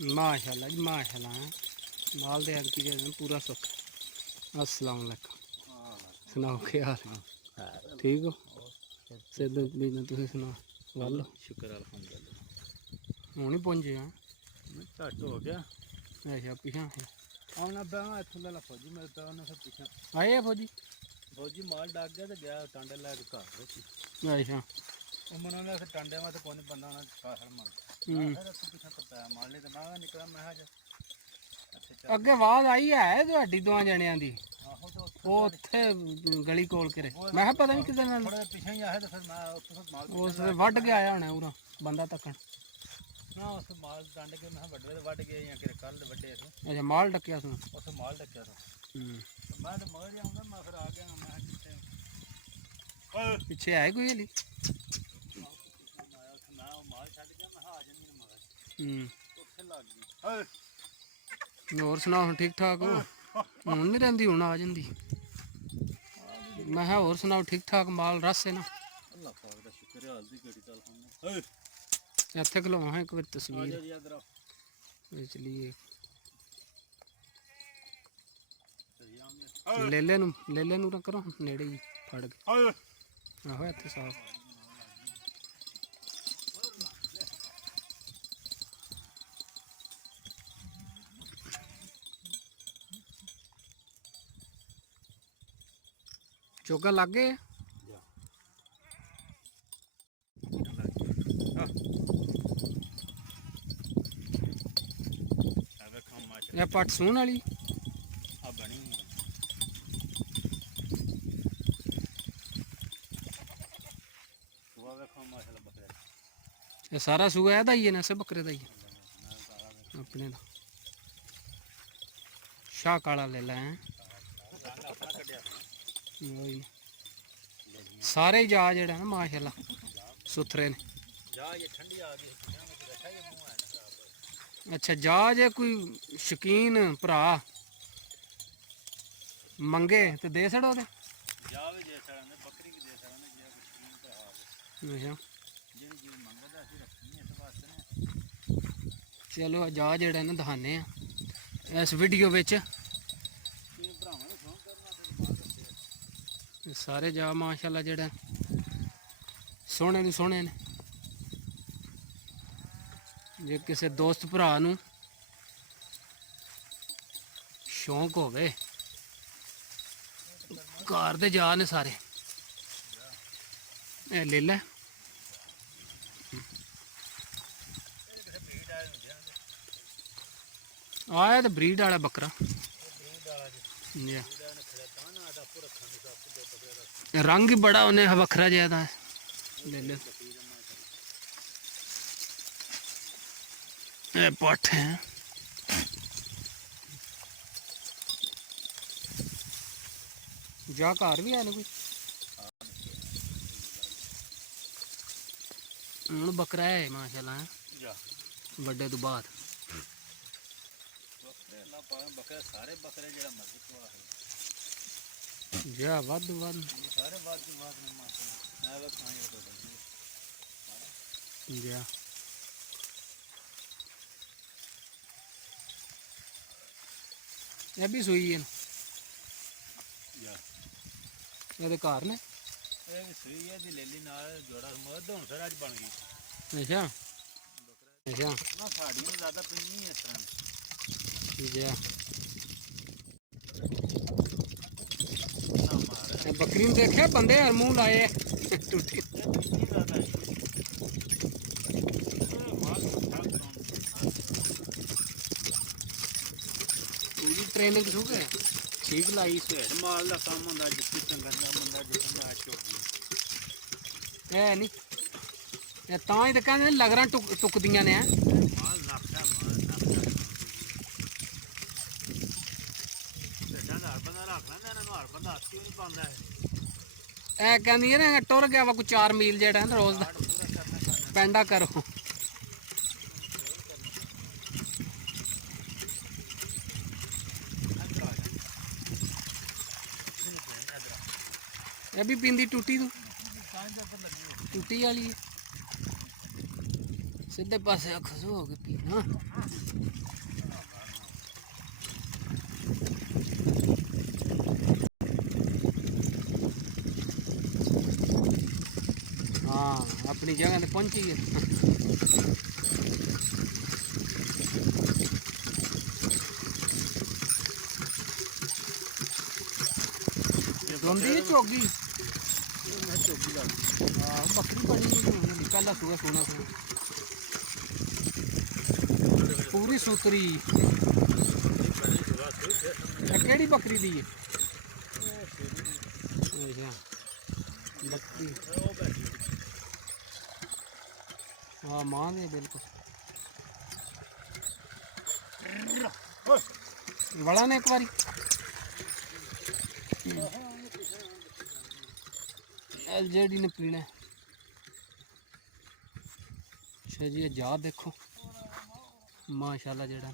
माशाल्लाह जी माशाल्लाह। माल दे की पूरा सुख। अस्सलाम वालेकुम। सुनाओ क्या हाल? ठीक हो? सिद्ध भी तुम सुनाओ? गल शुक्र अल्हम्दुलिल्लाह। हूँ ही पहुंचे हैं। झट हो गया। अच्छा पिछा आना बैठा इतों ला फौजी मेरे पे उन्हें फिर पीछे आए है फौजी। फौजी माल डाक गया तो गया टांडे लैके घर अच्छा उमर ने फिर टांडे में तो कौन बंदा उन्हें काहर मन फिर तू पीछे पता माल नहीं तो मैं निकला मैं अगे आवाज आई है तुहाडी दोवां जणियां दी आहो तो वो उत्थे गली कोल के मैं पता नहीं किधर नाल थोड़े पीछे ही आए तो फिर मैं उसको माल उस वड के आया होना उरा बंदा तकन ना उस माल टांडे के मैं वड गए या कि कल वड्डे थे। अच्छा माल डकिया सुन उस माल डकिया था मैं तो मर जाऊंगा मैं फिर आ गया मैं पीछे है कोई हली मैं माल छड़ गया मैं आ जानी मगर उत्थे लग गई और सुनाओ ठीक ठाक हो? हूँ नहीं रही हूँ आ जाती मैं और सुनाओ ठीक ठाक माल रस है ना? अल्लाह पाक दा शुक्र है हाल दी घड़ी चल हमने इत्थे खलोवा है एक बार तस्वीर चलिए ले नू करो नेड़े ही फड़ के आहो इत्थे साफ चोगा लग गए या पट सून वाली ये सारा सूआ है दाइए ना से बकरे दाइए अपने दा शाह काला ले लै सारे ही जा जेड़ा ना माशाल्लाह सुथरे ने। अच्छा जा जे कोई शकीन भरा मंगे तो दे छड़ो ते अच्छा चलो जा जेड़ा ना दिखाने इस वीडियो विच सारे जा माशाल्लाह जेड़ा सोहने नू सोहने ने जे किसी दोस्त भरा नू शौक होवे घर दे जा ने सारे ले लै आया तो ब्रीड वाला बकरा रंग ही बड़ा उन्हें वखरा ज्यादा है ले ले पठ है जा घर भी है कोई हूँ बकरा है माशाल्लाह है बड़े तो बाद सारे बकरे जा वध वध सारे जा ये भी सुई है ये घर ने सुई है लेली नाल जोड़ा मर्द हुन फिर अज बन गई अच्छा अच्छा ना साड़ी में ज्यादा पिंनी है इस तरह जा बकरी ने देखा बंदे यार मुंह लाए पूरी ट्रेनिंग शू है ठीक लाई माल का काम होंगे जिसकी संगत बंदा जिस मैच होगी है नहीं तां ही तो कहते लगरा टुकदियां ने माल नापदा बंदा रखना हर बंदा हस्ती नहीं पाता है कहदियां ने टुर गया वा कोई 4 मील जेड़ा ना रोज दा पेंडा करो ये भी पींदी टूटी तू टूटी वाली है ਸਿੱਧੇ ਪਾਸੇ ਖਸੋ ਹੋ ਕੇ ਪੀਣਾ हाँ अपनी जगह पे पहुंची है लंबी चौगी बकरी बड़ी पहला सुबह सोना पूरी सूतरी केड़ी बकरी दी है बकरी हाँ मां दे बिल्कुल बड़ा ने एक बारी जेडी ने पीना अच्छा जी जा देखो माशाल्लाह जेड़ा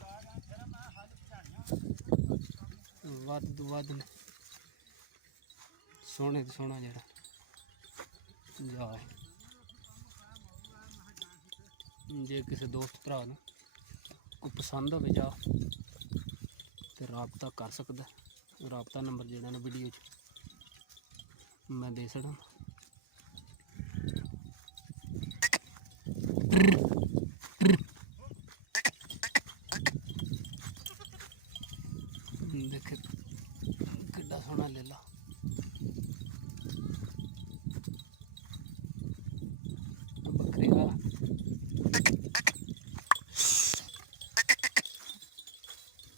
वध वध ने सोने तो सोना जेड़ा जा जे किसी दोस्त भरा ने कोई पसंद हो जा तो राबता कर सकता राबता नंबर जेड़ा ना वीडियो मैं दे सकता देखे किड्डा सोना लेला बकरी वाला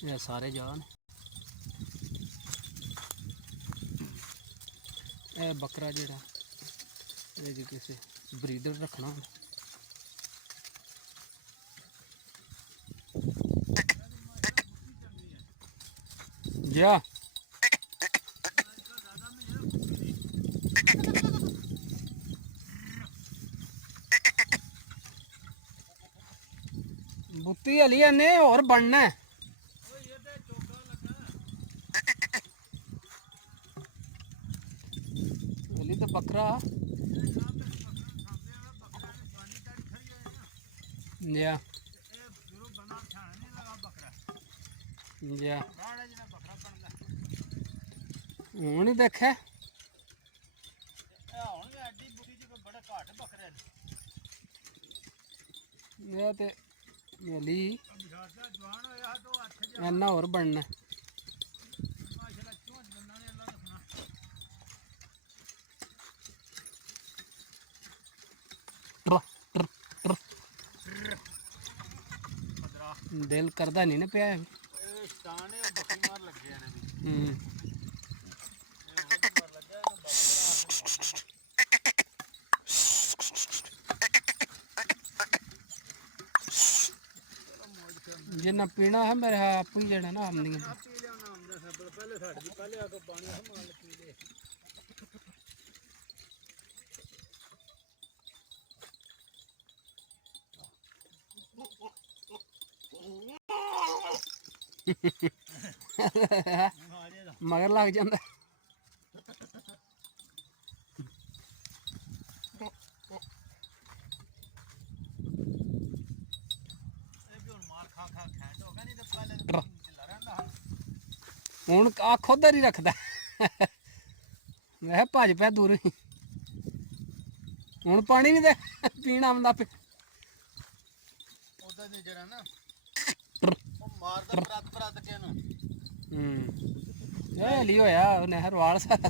ये सारे जान ए बकरा जेड़ा ये किसी ब्रीडर रखना जा बुत्ती हली ने और बनना है हली तो बकरा जा जा हूँ नहीं देखा हली इन्ना और बनना दिल करदा नहीं ना पिया जिन्ना पीना है मेरे आप ही जेड़ा ना आमदी मगर लग जाता हूँ आ खुद ही रखता मैं भज पाया दूर ही हूँ पानी नहीं दे पीना आंदा पे हली होया नहर वाल सारा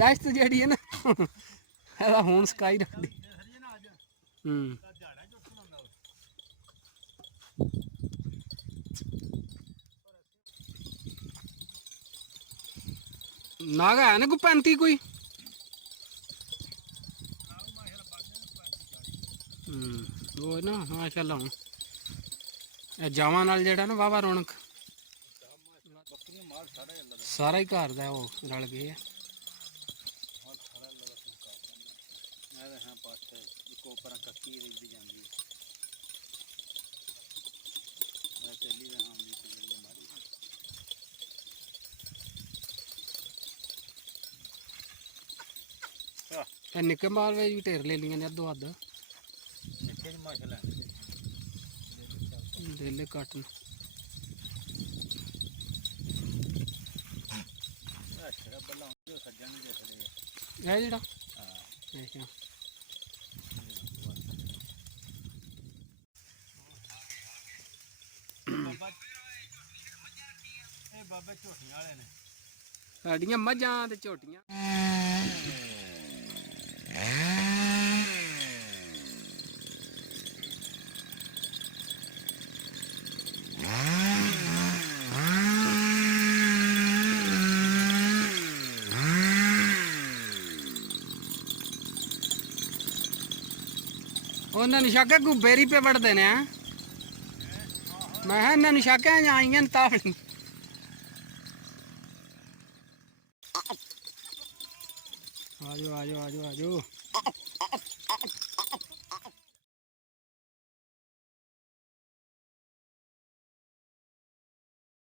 दहशत जी है ना हूँ सकाई रखती नाग है ना कोई 35 कोई वो ना माशाल्लाह हूँ जावां नाल जेड़ा ना वाहवा रौनक सारा ही घर दा वो रल गए ਇਹ ਨਿੱਕੇ ਮਾਲ ਵਿੱਚ ਵੀ ਢੇਰ ਲੈ ਲਈਆਂ ਨੇ ਅੱਧੋ ਅੱਧ ਨਿੱਕੇ ਜਿਹੇ ਮਾਸ਼ ਲੈਣੇ ਦੇਲੇ ਕੱਟ ਨੂੰ। ਅੱਛਾ ਬੱਲਾ ਉਹ ਸੱਜਣ ਨਹੀਂ ਦੇਖਦੇ ਇਹ ਜਿਹੜਾ ਹਾਂ ਅੱਛਾ ਬਾਬਾ ਇਹ ਬਾਬੇ ਝੋਟੀਆਂ ਵਾਲੇ ਨੇ। ਸਾਡੀਆਂ ਮੱਝਾਂ ਤੇ ਝੋਟੀਆਂ ਉਹਨਾਂ ਨੂੰ ਸ਼ੱਕ ਹੈ ਕੋਈ ਬੇਰੀ ਪੇ ਵੜਦੇ ਨੇ ਆ ਮੈਂ ਕਿਹਾ ਇਹਨਾਂ ਨੂੰ ਸ਼ੱਕ ਹੈ ਆਈਆਂ ਨੇ ਤਾਵੜੀ ਆਜੋ ਆਜੋ ਆਜੋ ਆਜੋ